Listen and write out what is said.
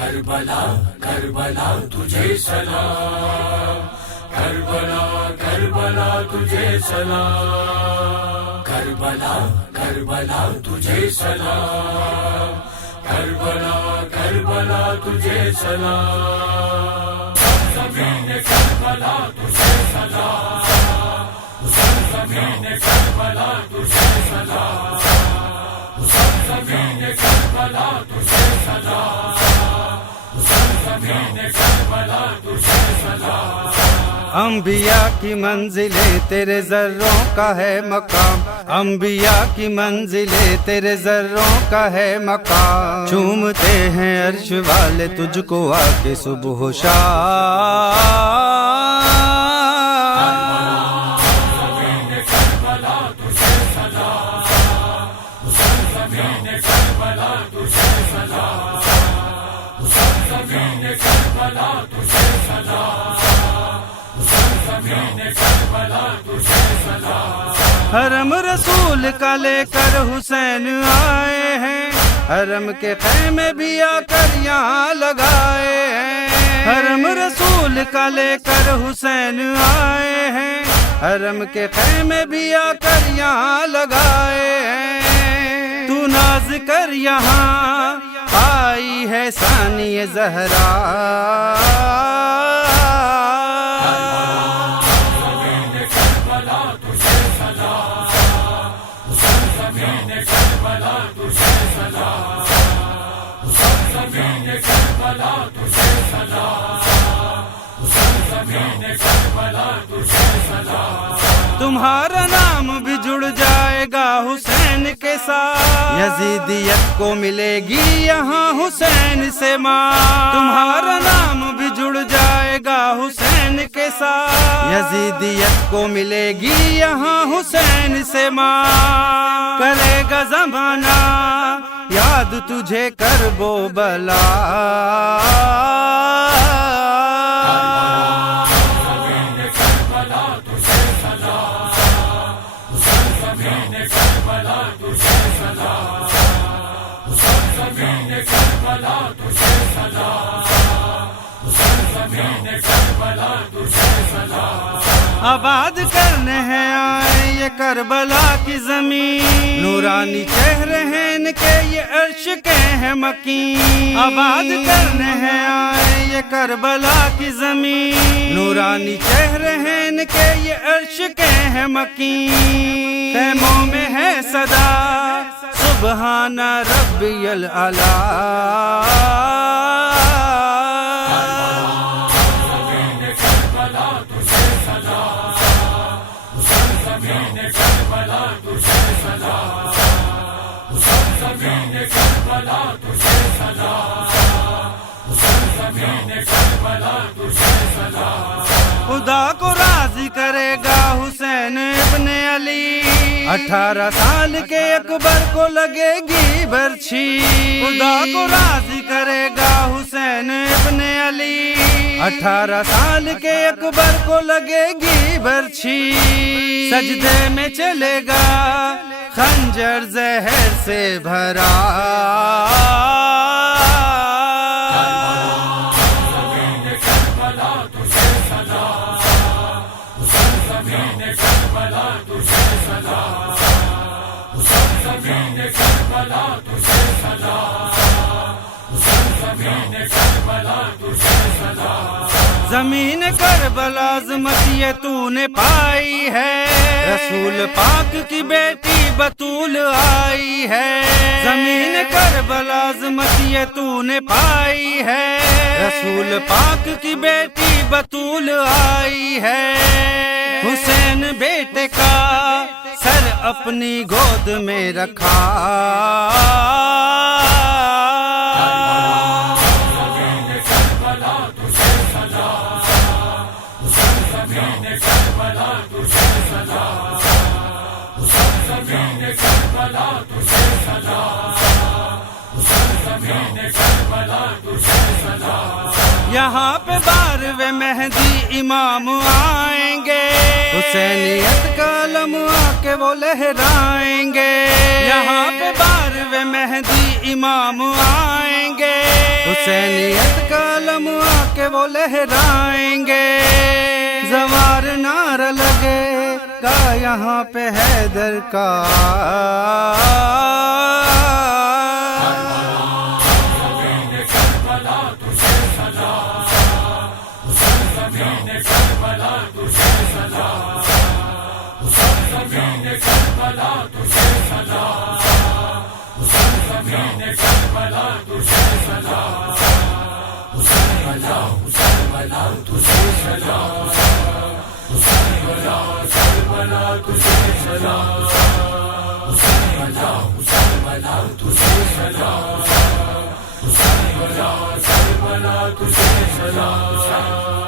کربلا کربلا تجھے سلام، کربلا کربلا تجھے سلام، کربلا کربلا تجھے سلام، کربلا کربلا تجھے سلام، زمین کربلا تجھے سلام، زمین کربلا تجھے سلام، زمین کربلا تجھے سلام، زمین کربلا تجھے سلام۔ انبیاء کی منزلیں تیرے ذروں کا ہے مقام، انبیاء کی منزلیں تیرے ذروں کا ہے مقام، چومتے ہیں عرش والے تجھ کو آ کے صبح و شام۔ زمین کربلا تجھے سلام، زمین کربلا تجھے سلام، زمین کربلا تجھے سلام، زمین کربلا تجھے سلام۔ حرم رسول کا لے کر حسین آئے ہیں، حرم کے خیمے بھی آ کر یہاں لگائے ہیں، حرم رسول کا لے کر حسین آئے ہیں، حرم کے خیمے بھی آ کر یہاں لگائے ہیں، تو ناز کر یہاں آئی ہے ثانی زہرا۔ زمین کربلا تجھے سلام، زمین کربلا تجھے سلام، زمین کربلا تجھے سلام، زمین کربلا تجھے سلام۔ تمہارا نام بھی جڑ جائے گا حسین کے ساتھ، یزیدیت کو ملے گی یہاں حسین سے ماں، تمہارا نام بھی جڑ جائے گا حسین کے ساتھ، یزیدیت کو ملے گی یہاں حسین سے ماں، کرے گا زمانہ یاد تجھے کرب و بلا۔ زمین کربلا تجھے سلام، زمین کربلا تجھے سلام، زمین کربلا تجھے سلام، زمین کربلا تجھے سلام۔ آباد کرنے ہیں آئے یہ کربلا کی زمین، نورانی چہرے ہیں ان کے یہ عرش کے ہیں مکین، آباد کرنے ہیں آئے یہ کربلا کی زمین، نورانی چہرے ہیں ان کے یہ عرش کے ہیں مکین، خیموں میں ہے صدا سبحان ربی الاعلی۔ زمین کربلا تجھے سلام، زمین کربلا تجھے سلام، زمین کربلا تجھے سلام، زمین کربلا تجھے سلام۔ خدا کو راضی کرے گا حسین ابن علی، 18 سال کے اکبر کو لگے گی برچھی، خدا کو راضی کرے گا حسین ابن علی، 18 سال کے اکبر کو لگے گی برچھی، سجدے میں چلے گا خنجر زہر سے بھرا۔ زمین کربلا تجھے سلام، زمین کربلا تجھے سلام، زمین کربلا تجھے سلام، زمین کربلا تجھے سلام۔ زمین کربلا عظمت یہ تو نے پائی ہے، رسول پاک کی بیٹی بطول آئی ہے، زمین کربلا عظمت یہ تو نے پائی ہے، رسول پاک کی بیٹی بطول آئی ہے، حسین بیٹے کا سر اپنی گود میں رکھا۔ زمین کربلا تجھے سلام، زمین کربلا تجھے سلام، زمین کربلا تجھے سلام، زمین کربلا تجھے سلام۔ یہاں پہ 12ویں مہدی امام آئیں گے، حسینیت کا علم آ کے وہ لہرائیں گے، یہاں پہ 12ویں مہدی امام آئیں گے، حسینیت کا لمحہ کہ وہ لہرائیں گے، زوار نعرہ لگے گا یہاں پہ حیدر کا، سلام